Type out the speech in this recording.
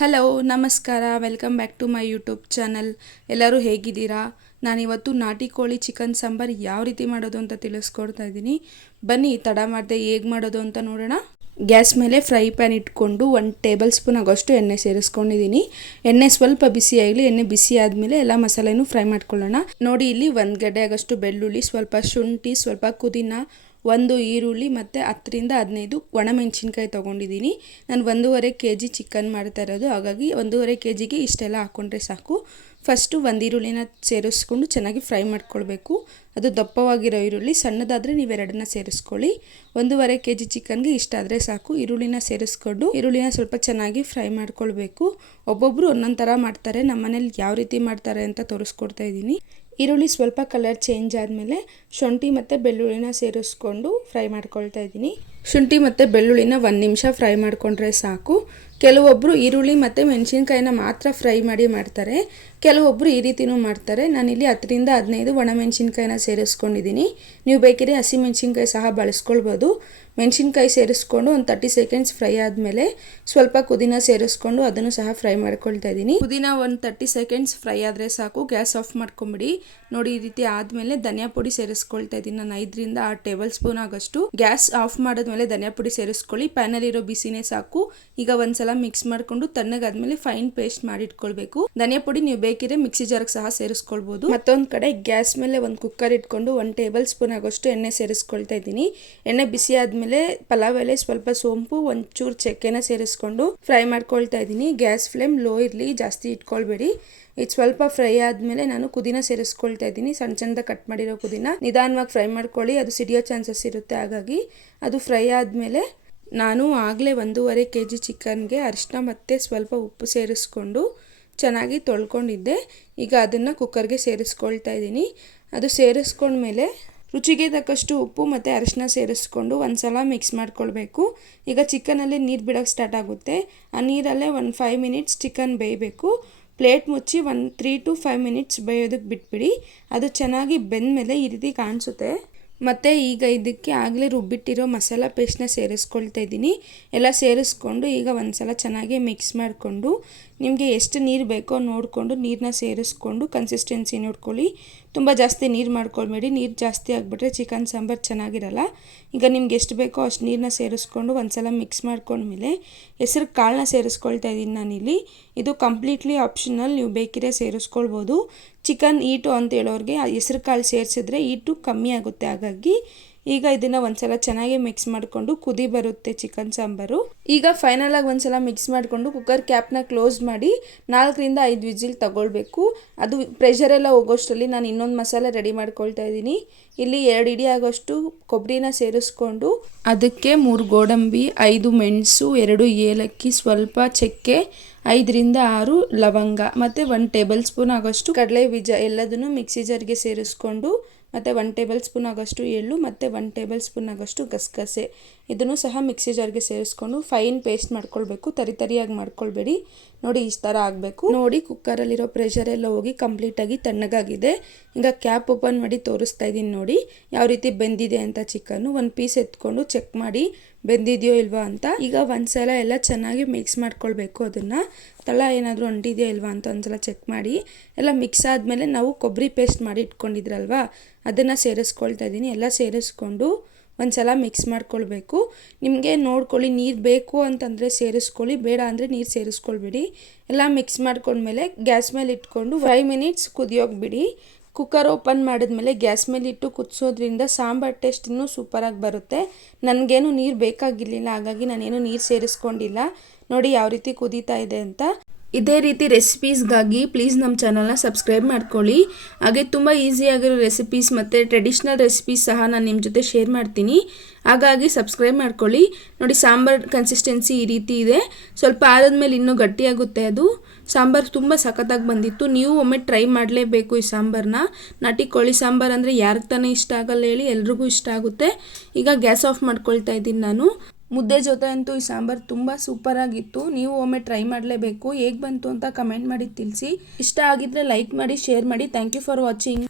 Hello ನಮಸ್ಕಾರ, welcome back to my YouTube channel. ಎಲ್ಲರೂ ಹೇಗಿದ್ದೀರಾ? ನಾನಿವತ್ತು ನಾಟಿ ಕೋಳಿ ಚಿಕನ್ ಸಾಂಬಾರು ಯಾವ ರೀತಿ ಮಾಡೋದು ಅಂತ ತಿಳಿಸ್ಕೊಡ್ತಾ ಇದ್ದೀನಿ. ಬನ್ನಿ ತಡ ಮಾಡದೆ ಹೇಗೆ ಮಾಡೋದು ಅಂತ ನೋಡೋಣ. ಗ್ಯಾಸ್ ಮೇಲೆ ಫ್ರೈ ಪ್ಯಾನ್ ಇಟ್ಕೊಂಡು 1 ಟೇಬಲ್ ಸ್ಪೂನ್ ಆಗೋಷ್ಟು ಎಣ್ಣೆ ಸೇರಿಸ್ಕೊಂಡಿದ್ದೀನಿ. ಎಣ್ಣೆ ಸ್ವಲ್ಪ ಬಿಸಿ ಆಗಲಿ. ಎಣ್ಣೆ ಬಿಸಿ ಆದಮೇಲೆ ಎಲ್ಲ ಮಸಾಲೆನೂ ಫ್ರೈ ಮಾಡ್ಕೊಳ್ಳೋಣ. ನೋಡಿ, ಇಲ್ಲಿ 1 ಗಡ್ಡೆ ಆಗೋಷ್ಟು ಬೆಳ್ಳುಳ್ಳಿ, ಸ್ವಲ್ಪ ಶುಂಠಿ, ಸ್ವಲ್ಪ ಪುದೀನ, 1 ಈರುಳ್ಳಿ ಮತ್ತು 10ರಿಂದ 15 ಒಣಮೆಣಸಿನ್ಕಾಯಿ ತೊಗೊಂಡಿದ್ದೀನಿ. ನಾನು 1.5 kg ಚಿಕನ್ ಮಾಡ್ತಾ ಇರೋದು, ಹಾಗಾಗಿ 1.5 kgಗೆ ಇಷ್ಟೆಲ್ಲ ಹಾಕ್ಕೊಂಡ್ರೆ ಸಾಕು. ಫಸ್ಟು 1 ಈರುಳ್ಳಿನ ಸೇರಿಸ್ಕೊಂಡು ಚೆನ್ನಾಗಿ ಫ್ರೈ ಮಾಡ್ಕೊಳ್ಬೇಕು. ಅದು ದಪ್ಪವಾಗಿರೋ ಈರುಳ್ಳಿ, ಸಣ್ಣದಾದರೆ ನೀವು 2ನ್ನ ಸೇರಿಸ್ಕೊಳ್ಳಿ. 1.5 kg ಚಿಕನ್ಗೆ ಇಷ್ಟಾದರೆ ಸಾಕು. ಈರುಳ್ಳಿನ ಸೇರಿಸ್ಕೊಂಡು ಈರುಳ್ಳಿನ ಸ್ವಲ್ಪ ಚೆನ್ನಾಗಿ ಫ್ರೈ ಮಾಡ್ಕೊಳ್ಬೇಕು. ಒಬ್ಬೊಬ್ಬರು ಒಂದೊಂದು ಥರ ಮಾಡ್ತಾರೆ. ನಮ್ಮ ಮನೇಲಿ ಯಾವ ರೀತಿ ಮಾಡ್ತಾರೆ ಅಂತ ತೋರಿಸ್ಕೊಡ್ತಾ ಇದ್ದೀನಿ. ಈರುಳ್ಳಿ ಸ್ವಲ್ಪ ಕಲರ್ ಚೇಂಜ್ ಆದಮೇಲೆ ಶುಂಠಿ ಮತ್ತು ಬೆಳ್ಳುಳ್ಳಿನ ಸೇರಿಸ್ಕೊಂಡು ಫ್ರೈ ಮಾಡ್ಕೊಳ್ತಾ ಇದ್ದೀನಿ. ಶುಂಠಿ ಮತ್ತು ಬೆಳ್ಳುಳ್ಳಿನ 1 ನಿಮಿಷ ಫ್ರೈ ಮಾಡಿಕೊಂಡ್ರೆ ಸಾಕು. ಕೆಲವೊಬ್ಬರು ಈರುಳ್ಳಿ ಮತ್ತು ಮೆಣಸಿನ್ಕಾಯಿನ ಮಾತ್ರ ಫ್ರೈ ಮಾಡ್ತಾರೆ. ಕೆಲವೊಬ್ಬರು ಈ ರೀತಿಯೂ ಮಾಡ್ತಾರೆ. ನಾನಿಲ್ಲಿ 10ರಿಂದ 15 ಒಣಮೆಣಸಿನ್ಕಾಯಿನ ಸೇರಿಸ್ಕೊಂಡಿದ್ದೀನಿ. ನೀವು ಬೇಕಿದ್ರೆ ಹಸಿಮೆಣಸಿನ್ಕಾಯಿ ಸಹ ಬಳಸ್ಕೊಳ್ಬೋದು. ಮೆಣಸಿನ್ಕಾಯಿ ಸೇರಿಸ್ಕೊಂಡು ಒಂದು 30 ಸೆಕೆಂಡ್ಸ್ ಫ್ರೈ ಆದಮೇಲೆ ಸ್ವಲ್ಪ ಪುದೀನ ಸೇರಿಸ್ಕೊಂಡು ಅದನ್ನು ಸಹ ಫ್ರೈ ಮಾಡ್ಕೊಳ್ತಾ ಇದ್ದೀನಿ. ಪುದೀನ ಒಂದು 30 ಸೆಕೆಂಡ್ಸ್ ಫ್ರೈ ಆದರೆ ಸಾಕು. ಗ್ಯಾಸ್ ಆಫ್ ಮಾಡ್ಕೊಂಬಿಡಿ. ನೋಡಿ, ಈ ರೀತಿ ಆದಮೇಲೆ ಧನಿಯಾ ಪುಡಿ ಸೇರಿಸ್ಕೊಳ್ತಾ ಇದ್ದೀನಿ. ನಾನು 5ರಿಂದ 6 ಟೇಬಲ್ ಸ್ಪೂನ್ ಆಗೋಷ್ಟು. ಗ್ಯಾಸ್ ಆಫ್ ಮಾಡಿದ್ಮೇಲೆ ಧನಿಯಾ ಪುಡಿ ಸೇರಿಸ್ಕೊಳ್ಳಿ. ಪ್ಯಾನಲ್ಲಿರೋ ಬಿಸಿನೇ ಸಾಕು. ಈಗ ಒಂದ್ಸಲ ಮಿಕ್ಸ್ ಮಾಡಿಕೊಂಡು ತಣ್ಣಗಾದ್ಮೇಲೆ ಫೈನ್ ಪೇಸ್ಟ್ ಮಾಡಿ ಇಟ್ಕೊಳ್ಬೇಕು. ಧನಿಯಾ ಪುಡಿ ನೀವು ಬೇಕಿದ್ರೆ ಮಿಕ್ಸಿ ಜಾರ್ಗೆ ಸಹ ಸೇರಿಸ್ಕೊಳ್ಬೋದು. ಮತ್ತೊಂದು ಕಡೆ ಗ್ಯಾಸ್ ಮೇಲೆ ಒಂದು ಕುಕ್ಕರ್ ಇಟ್ಕೊಂಡು 1 ಟೇಬಲ್ ಸ್ಪೂನ್ ಆಗೋಷ್ಟು ಎಣ್ಣೆ ಸೇರಿಸ್ಕೊಳ್ತಾ ಇದ್ದೀನಿ. ಎಣ್ಣೆ ಬಿಸಿ ಆದಮೇಲೆ ಪಲಾವ್ ಎಲೆ, ಸ್ವಲ್ಪ ಸೋಂಪು, ಒಂಚೂರು ಚಕ್ಕೆನ ಸೇರಿಸ್ಕೊಂಡು ಫ್ರೈ ಮಾಡ್ಕೊಳ್ತಾ ಇದ್ದೀನಿ. ಗ್ಯಾಸ್ ಫ್ಲೇಮ್ ಲೋ ಇರಲಿ, ಜಾಸ್ತಿ ಇಟ್ಕೊಳ್ಬೇಡಿ. ಇದು ಸ್ವಲ್ಪ ಫ್ರೈ ಆದಮೇಲೆ ನಾನು ಪುದೀನ ಸೇರಿಸ್ಕೊಳ್ತಾ ಇದ್ದೀನಿ. ಸಣ್ಣ ಕಟ್ ಮಾಡಿರೋ ಪುದೀನ ನಿಧಾನವಾಗಿ ಫ್ರೈ ಮಾಡ್ಕೊಳ್ಳಿ, ಅದು ಸಿಡಿಯೋ ಚಾನ್ಸಸ್ ಇರುತ್ತೆ. ಹಾಗಾಗಿ ಅದು ಫ್ರೈ ಆದಮೇಲೆ ನಾನು ಆಗಲೇ 1.5 kg ಚಿಕನ್ಗೆ ಅರಿಶಿನ ಮತ್ತು ಸ್ವಲ್ಪ ಉಪ್ಪು ಸೇರಿಸ್ಕೊಂಡು ಚೆನ್ನಾಗಿ ತೊಳ್ಕೊಂಡಿದ್ದೆ. ಈಗ ಅದನ್ನು ಕುಕ್ಕರ್ಗೆ ಸೇರಿಸ್ಕೊಳ್ತಾ ಇದ್ದೀನಿ. ಅದು ಸೇರಿಸ್ಕೊಂಡ್ಮೇಲೆ ರುಚಿಗೆ ತಕ್ಕಷ್ಟು ಉಪ್ಪು ಮತ್ತು ಅರಿಶಿನ ಸೇರಿಸ್ಕೊಂಡು ಒಂದ್ಸಲ ಮಿಕ್ಸ್ ಮಾಡ್ಕೊಳ್ಬೇಕು. ಈಗ ಚಿಕನಲ್ಲಿ ನೀರು ಬಿಡೋಕ್ಕೆ ಸ್ಟಾರ್ಟ್ ಆಗುತ್ತೆ. ಆ ನೀರಲ್ಲೇ 5 ಮಿನಿಟ್ಸ್ ಚಿಕನ್ ಬೇಯಬೇಕು. ಪ್ಲೇಟ್ ಮುಚ್ಚಿ 3 to 5 ಮಿನಿಟ್ಸ್ ಬೇಯೋದಕ್ಕೆ ಬಿಟ್ಬಿಡಿ. ಅದು ಚೆನ್ನಾಗಿ ಬೆಂದಮೇಲೆ ಈ ರೀತಿ ಕಾಣಿಸುತ್ತೆ. ಮತ್ತು ಈಗ ಇದಕ್ಕೆ ಆಗಲೇ ರುಬ್ಬಿಟ್ಟಿರೋ ಮಸಾಲ ಪೇಸ್ಟ್ನ ಸೇರಿಸ್ಕೊಳ್ತಾ ಇದ್ದೀನಿ. ಎಲ್ಲ ಸೇರಿಸ್ಕೊಂಡು ಈಗ ಒಂದ್ಸಲ ಚೆನ್ನಾಗಿ ಮಿಕ್ಸ್ ಮಾಡಿಕೊಂಡು ನಿಮಗೆ ಎಷ್ಟು ನೀರು ಬೇಕೋ ನೋಡಿಕೊಂಡು ನೀರನ್ನ ಸೇರಿಸ್ಕೊಂಡು ಕನ್ಸಿಸ್ಟೆನ್ಸಿ ನೋಡ್ಕೊಳ್ಳಿ. ತುಂಬ ಜಾಸ್ತಿ ನೀರು ಮಾಡ್ಕೊಳ್ಬೇಡಿ. ನೀರು ಜಾಸ್ತಿ ಆಗಿಬಿಟ್ರೆ ಚಿಕನ್ ಸಾಂಬಾರು ಚೆನ್ನಾಗಿರಲ್ಲ. ಈಗ ನಿಮ್ಗೆ ಎಷ್ಟು ಬೇಕೋ ಅಷ್ಟು ನೀರನ್ನ ಸೇರಿಸ್ಕೊಂಡು ಒಂದ್ಸಲ ಮಿಕ್ಸ್ ಮಾಡ್ಕೊಂಡ್ಮೇಲೆ ಹೆಸರು ಕಾಳನ್ನ ಸೇರಿಸ್ಕೊಳ್ತಾ ಇದ್ದೀನಿ ನಾನಿಲ್ಲಿ. ಇದು ಕಂಪ್ಲೀಟ್ಲಿ ಆಪ್ಷನಲ್, ನೀವು ಬೇಕಿದ್ರೆ ಸೇರಿಸ್ಕೊಳ್ಬೋದು. ಚಿಕನ್ ಈಟು ಅಂತ ಹೇಳೋರಿಗೆ ಹೆಸರು ಕಾಳು ಸೇರಿಸಿದ್ರೆ ಈಟು ಕಮ್ಮಿ ಆಗುತ್ತೆ. ಹಾಗಾಗಿ ಈಗ ಇದನ್ನು ಒಂದ್ಸಲ ಚೆನ್ನಾಗಿ ಮಿಕ್ಸ್ ಮಾಡಿಕೊಂಡು ಕುದಿ ಬರುತ್ತೆ ಚಿಕನ್ ಸಾಂಬಾರು. ಈಗ ಫೈನಲ್ ಆಗಿ ಒಂದ್ಸಲ ಮಿಕ್ಸ್ ಮಾಡಿಕೊಂಡು ಕುಕ್ಕರ್ ಕ್ಯಾಪ್ನ ಕ್ಲೋಸ್ ಮಾಡಿ 4ರಿಂದ 5 ವಿಜಿಲ್ ತಗೊಳ್ಬೇಕು. ಅದು ಪ್ರೆಷರ್ ಎಲ್ಲ ಹೋಗೋಷ್ಟರಲ್ಲಿ ನಾನು ಇನ್ನೊಂದು ಮಸಾಲೆ ರೆಡಿ ಮಾಡ್ಕೊಳ್ತಾ ಇದ್ದೀನಿ. ಇಲ್ಲಿ 2 ಇಡಿ ಆಗೋಷ್ಟು ಕೊಬ್ಬರಿನ ಸೇರಿಸ್ಕೊಂಡು ಅದಕ್ಕೆ 3 ಗೋಡಂಬಿ, 5 ಮೆಣಸು, 2 ಏಲಕ್ಕಿ, ಸ್ವಲ್ಪ ಚಕ್ಕೆ, 5ರಿಂದ 6 ಲವಂಗ ಮತ್ತು 1 ಟೇಬಲ್ ಸ್ಪೂನ್ ಆಗೋಷ್ಟು ಕಡಲೆ ಬೀಜ ಎಲ್ಲದನ್ನು ಮಿಕ್ಸಿ ಜಾರ್ಗೆ ಸೇರಿಸ್ಕೊಂಡು ಮತ್ತು 1 ಟೇಬಲ್ ಸ್ಪೂನ್ ಆಗೋಷ್ಟು ಎಳ್ಳು ಮತ್ತು 1 ಟೇಬಲ್ ಸ್ಪೂನ್ ಆಗೋಷ್ಟು ಗಸಗಸೆ ಇದನ್ನು ಸಹ ಮಿಕ್ಸಿ ಜಾರ್ಗೆ ಸೇರಿಸ್ಕೊಂಡು ಫೈನ್ ಪೇಸ್ಟ್ ಮಾಡ್ಕೊಳ್ಬೇಕು. ತರಿಯಾಗಿ ಮಾಡ್ಕೊಳ್ಬೇಡಿ. ನೋಡಿ, ಈ ಥರ ಆಗಬೇಕು. ನೋಡಿ, ಕುಕ್ಕರಲ್ಲಿರೋ ಪ್ರೆಷರ್ ಎಲ್ಲ ಹೋಗಿ ಕಂಪ್ಲೀಟಾಗಿ ತಣ್ಣಗಾಗಿದೆ. ಈಗ ಕ್ಯಾಪ್ ಓಪನ್ ಮಾಡಿ ತೋರಿಸ್ತಾ ಇದ್ದೀನಿ. ನೋಡಿ ಯಾವ ರೀತಿ ಬೆಂದಿದೆ ಅಂತ ಚಿಕನ್ನು. 1 ಪೀಸ್ ಎತ್ಕೊಂಡು ಚೆಕ್ ಮಾಡಿ ಬೆಂದಿದೆಯೋ ಇಲ್ವಾ ಅಂತ. ಈಗ ಒಂದ್ಸಲ ಎಲ್ಲ ಚೆನ್ನಾಗಿ ಮಿಕ್ಸ್ ಮಾಡ್ಕೊಳ್ಬೇಕು. ಅದನ್ನು ತಳ ಏನಾದರೂ ಅಂಟಿದೆಯೋ ಇಲ್ವಾ ಅಂತ ಒಂದ್ಸಲ ಚೆಕ್ ಮಾಡಿ. ಎಲ್ಲ ಮಿಕ್ಸ್ ಆದಮೇಲೆ ನಾವು ಕೊಬ್ಬರಿ ಪೇಸ್ಟ್ ಮಾಡಿ ಇಟ್ಕೊಂಡಿದ್ರಲ್ವ, ಅದನ್ನು ಸೇರಿಸ್ಕೊಳ್ತಾ ಇದ್ದೀನಿ. ಎಲ್ಲ ಸೇರಿಸ್ಕೊಂಡು ಒಂದ್ಸಲ ಮಿಕ್ಸ್ ಮಾಡ್ಕೊಳ್ಬೇಕು. ನಿಮಗೆ ನೋಡ್ಕೊಳ್ಳಿ, ನೀರು ಬೇಕು ಅಂತಂದರೆ ಸೇರಿಸ್ಕೊಳ್ಳಿ, ಬೇಡ ಅಂದರೆ ನೀರು ಸೇರಿಸ್ಕೊಳ್ಬೇಡಿ. ಎಲ್ಲ ಮಿಕ್ಸ್ ಮಾಡ್ಕೊಂಡ್ಮೇಲೆ ಗ್ಯಾಸ್ ಮೇಲೆ ಇಟ್ಕೊಂಡು 5 ಮಿನಿಟ್ಸ್ ಕುದಿಯೋಗಿ ಬಿಡಿ. ಕುಕ್ಕರ್ ಓಪನ್ ಮಾಡಿದ್ಮೇಲೆ ಗ್ಯಾಸ್ ಮೇಲೆ ಇಟ್ಟು ಕುದಿಸೋದ್ರಿಂದ ಸಾಂಬಾರು ಟೇಸ್ಟ್ ಇನ್ನೂ ಸೂಪರಾಗಿ ಬರುತ್ತೆ. ನನಗೇನು ನೀರು ಬೇಕಾಗಿರಲಿಲ್ಲ, ಹಾಗಾಗಿ ನಾನೇನು ನೀರು ಸೇರಿಸ್ಕೊಂಡಿಲ್ಲ. ನೋಡಿ ಯಾವ ರೀತಿ ಕುದೀತಾ ಇದೆ ಅಂತ. ಇದೇ ರೀತಿ ರೆಸಿಪೀಸ್ಗಾಗಿ ಪ್ಲೀಸ್ ನಮ್ಮ ಚಾನಲ್ನ ಸಬ್ಸ್ಕ್ರೈಬ್ ಮಾಡ್ಕೊಳ್ಳಿ. ಹಾಗೆ ತುಂಬ ಈಸಿಯಾಗಿರೋ ರೆಸಿಪೀಸ್ ಮತ್ತು ಟ್ರೆಡಿಷ್ನಲ್ ರೆಸಿಪೀಸ್ ಸಹ ನಾನು ನಿಮ್ಮ ಜೊತೆ ಶೇರ್ ಮಾಡ್ತೀನಿ. ಹಾಗಾಗಿ ಸಬ್ಸ್ಕ್ರೈಬ್ ಮಾಡ್ಕೊಳ್ಳಿ. ನೋಡಿ, ಸಾಂಬಾರು ಕನ್ಸಿಸ್ಟೆನ್ಸಿ ಈ ರೀತಿ ಇದೆ. ಸ್ವಲ್ಪ ಆದಮೇಲೆ ಇನ್ನೂ ಗಟ್ಟಿಯಾಗುತ್ತೆ. ಅದು ಸಾಂಬಾರು ತುಂಬ ಸಖತ್ತಾಗಿ ಬಂದಿತ್ತು. ನೀವು ಒಮ್ಮೆ ಟ್ರೈ ಮಾಡಲೇಬೇಕು ಈ ಸಾಂಬಾರನ್ನ. ನಾಟಿ ಕೋಳಿ ಸಾಂಬಾರು ಅಂದರೆ ಯಾರಿಗೆ ತಾನೇ ಇಷ್ಟ ಆಗಲ್ಲ ಹೇಳಿ, ಎಲ್ರಿಗೂ ಇಷ್ಟ ಆಗುತ್ತೆ. ಈಗ ಗ್ಯಾಸ್ ಆಫ್ ಮಾಡ್ಕೊಳ್ತಾ ಇದ್ದೀನಿ ನಾನು. ಮುದ್ದೆ ಜೊತೆ ಅಂತೂ ಈ ಸಾಂಬಾರು ತುಂಬ ಸೂಪರಾಗಿತ್ತು. ನೀವು ಒಮ್ಮೆ ಟ್ರೈ ಮಾಡಲೇಬೇಕು. ಹೇಗೆ ಬಂತು ಅಂತ ಕಮೆಂಟ್ ಮಾಡಿ ತಿಳಿಸಿ. ಇಷ್ಟ ಆಗಿದ್ದರೆ ಲೈಕ್ ಮಾಡಿ, ಶೇರ್ ಮಾಡಿ. Thank you for watching.